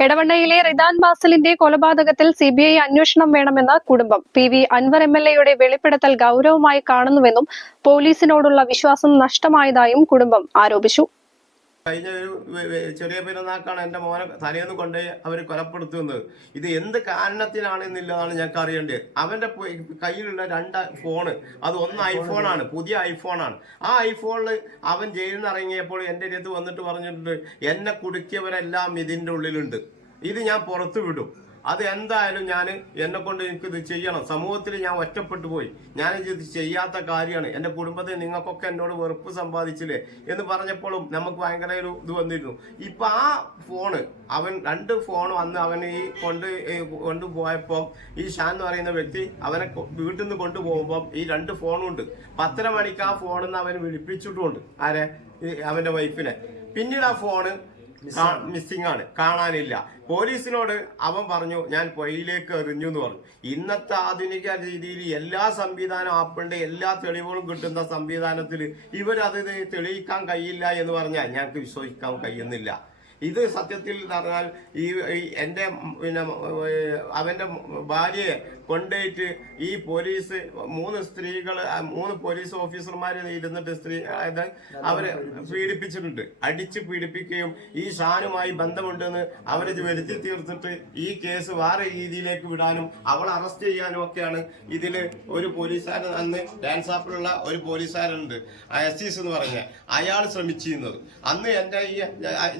എടവണ്ണയിലെ റിദാൻ ബാസലിന്റെ കൊലപാതകത്തിൽ സിബിഐ അന്വേഷണം വേണമെന്ന് കുടുംബം. P V Anvar M L എയുടെ വെളിപ്പെടുത്തൽ ഗൗരവമായി കാണുന്നുവെന്നും പോലീസിനോടുള്ള വിശ്വാസം നഷ്ടമായതായും കുടുംബം ആരോപിച്ചു. കഴിഞ്ഞ ഒരു ചെറിയ പെരുന്നാക്കാണ് എന്റെ മോനെ തലേന്ന് കൊണ്ട് അവർ കൊലപ്പെടുത്തുന്നത്. ഇത് എന്ത് കാരണത്തിനാണെന്നില്ലതാണ് ഞങ്ങൾക്ക് അറിയേണ്ടത് അവന്റെ കയ്യിലുള്ള രണ്ട് ഫോണ് അത് ഒന്ന് ഐഫോണാണ് പുതിയ ഐഫോണാണ്. ആ ഐഫോണിൽ അവൻ ജയിലിൽ നിന്ന് ഇറങ്ങിയപ്പോൾ എന്റെ അടുത്ത് വന്നിട്ട് പറഞ്ഞിട്ടുണ്ട് എന്നെ കുടുക്കിയവരെല്ലാം ഇതിന്റെ ഉള്ളിലുണ്ട്. ഇത് ഞാൻ പുറത്തു വിടും അത് എന്തായാലും ഞാൻ എന്നെ കൊണ്ട് എനിക്കിത് ചെയ്യണം. സമൂഹത്തിൽ ഞാൻ ഒറ്റപ്പെട്ടു പോയി. ഞാൻ ഇത് ചെയ്യാത്ത കാര്യമാണ്. എന്റെ കുടുംബത്തിൽ നിങ്ങൾക്കൊക്കെ എന്നോട് വെറുപ്പ് സമ്പാദിച്ചില്ലേ എന്ന് പറഞ്ഞപ്പോഴും നമുക്ക് ഭയങ്കര ഒരു ഇത് വന്നിരുന്നു. ഇപ്പൊ ആ ഫോണ് അവൻ രണ്ട് ഫോൺ വന്ന് അവൻ ഈ കൊണ്ട് കൊണ്ടുപോയപ്പം ഈ ഷാൻ എന്ന് പറയുന്ന വ്യക്തി അവനെ വീട്ടിൽ നിന്ന് കൊണ്ടുപോകുമ്പോൾ ഈ രണ്ട് ഫോണും ഉണ്ട് പത്തര മണിക്ക് ആ ഫോണിൽ നിന്ന് അവൻ വിളിപ്പിച്ചിട്ടുമുണ്ട്. ആരെ? അവന്റെ വൈഫിനെ പിന്നീട് ആ ഫോണ് മിസ്സിംഗ് ആണ് കാണാനില്ല. പോലീസിനോട് അവൻ പറഞ്ഞു ഞാൻ പൊയിലേക്ക് എറിഞ്ഞു എന്ന് പറഞ്ഞു. ഇന്നത്തെ ആധുനിക രീതിയിൽ എല്ലാ സംവിധാനം ആപ്പിന്റെ എല്ലാ തെളിവുകളും കിട്ടുന്ന സംവിധാനത്തിൽ ഇവരത് തെളിയിക്കാൻ കഴിയില്ല എന്ന് പറഞ്ഞാൽ ഞങ്ങൾക്ക് വിശ്വസിക്കാൻ കഴിയുന്നില്ല. ഇത് സത്യത്തിൽ പറഞ്ഞാൽ ഈ എന്റെ പിന്നെ അവന്റെ ഭാര്യയെ കൊണ്ടുപോയിട്ട് ഈ പോലീസ് മൂന്ന് സ്ത്രീകൾ മൂന്ന് പോലീസ് ഓഫീസർമാർ ഇരുന്നിട്ട് സ്ത്രീ അതായത് അവരെ പീഡിപ്പിച്ചിട്ടുണ്ട്. അടിച്ച് പീഡിപ്പിക്കുകയും ഈ ഷാനുമായി ബന്ധമുണ്ടെന്ന് അവരെ വരുത്തി തീർത്തിട്ട് ഈ കേസ് വേറെ രീതിയിലേക്ക് വിടാനും അവൾ അറസ്റ്റ് ചെയ്യാനും ഒക്കെയാണ് ഇതിൽ ഒരു പോലീസുകാരൻ അന്ന് ഡാൻസ് ആപ്പിലുള്ള ഒരു പോലീസുകാരുണ്ട് എസ് എന്ന് പറഞ്ഞ. അയാൾ ശ്രമിച്ചിരുന്നത്. അന്ന് എന്റെ ഈ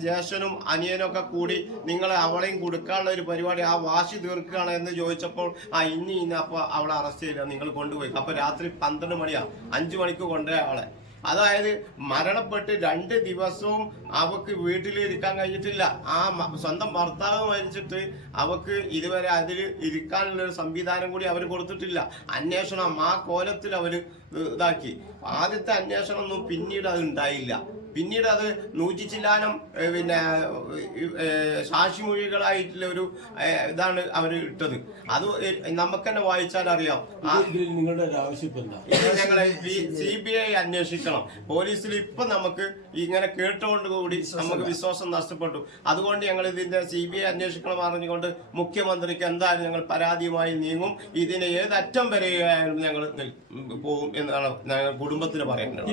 ജ്യേഷ്ഠനും അനിയനും ഒക്കെ കൂടി നിങ്ങൾ അവളെയും കൊടുക്കാനുള്ള ഒരു പരിപാടി ആ വാശി തീർക്കുകയാണ് എന്ന് ചോദിച്ചപ്പോൾ ആ ഇനി ഇന്ന് അപ്പൊ അവളെ അറസ്റ്റ് ചെയ്യില്ല നിങ്ങൾ കൊണ്ടുപോയി. അപ്പോൾ രാത്രി പന്ത്രണ്ട് മണിയാണ് അഞ്ചു മണിക്ക് കൊണ്ടുപോയ അവളെ. അതായത് മരണപ്പെട്ട് രണ്ട് ദിവസവും അവക്ക് വീട്ടിലിരിക്കാൻ കഴിഞ്ഞിട്ടില്ല. ആ സ്വന്തം ഭർത്താവ് മരിച്ചിട്ട് അവക്ക് ഇതുവരെ അതിൽ ഇരിക്കാനുള്ള ഒരു സംവിധാനം കൂടി അവർ കൊടുത്തിട്ടില്ല. അന്വേഷണം ആ കോലത്തിൽ അവർ ഇതാക്കി. ആദ്യത്തെ അന്വേഷണം ഒന്നും പിന്നീട് അത് ഉണ്ടായില്ല. പിന്നീട് അത് നൂറ്റി ചില്ലാനം പിന്നെ സാക്ഷിമൊഴികളായിട്ടുള്ള ഒരു ഇതാണ് അവർ ഇട്ടത്. അത് നമുക്ക് തന്നെ വായിച്ചാൽ അറിയാം നിങ്ങളുടെ ഞങ്ങളെ സി ബി ഐ അന്വേഷിക്കണം. പോലീസിൽ ഇപ്പൊ നമുക്ക് ഇങ്ങനെ കേട്ടുകൊണ്ട് കൂടി നമുക്ക് വിശ്വാസം നഷ്ടപ്പെട്ടു. അതുകൊണ്ട് ഞങ്ങൾ ഇതിന്റെ സി ബി ഐ അന്വേഷിക്കണം അറിഞ്ഞുകൊണ്ട് മുഖ്യമന്ത്രിക്ക് എന്തായാലും ഞങ്ങൾ പരാതിയുമായി നീങ്ങും. ഇതിനെ ഏതറ്റം വരെയായാലും ഞങ്ങൾ പോകും എന്നാണ് ഞങ്ങൾ കുടുംബത്തിന് പറയേണ്ടത്.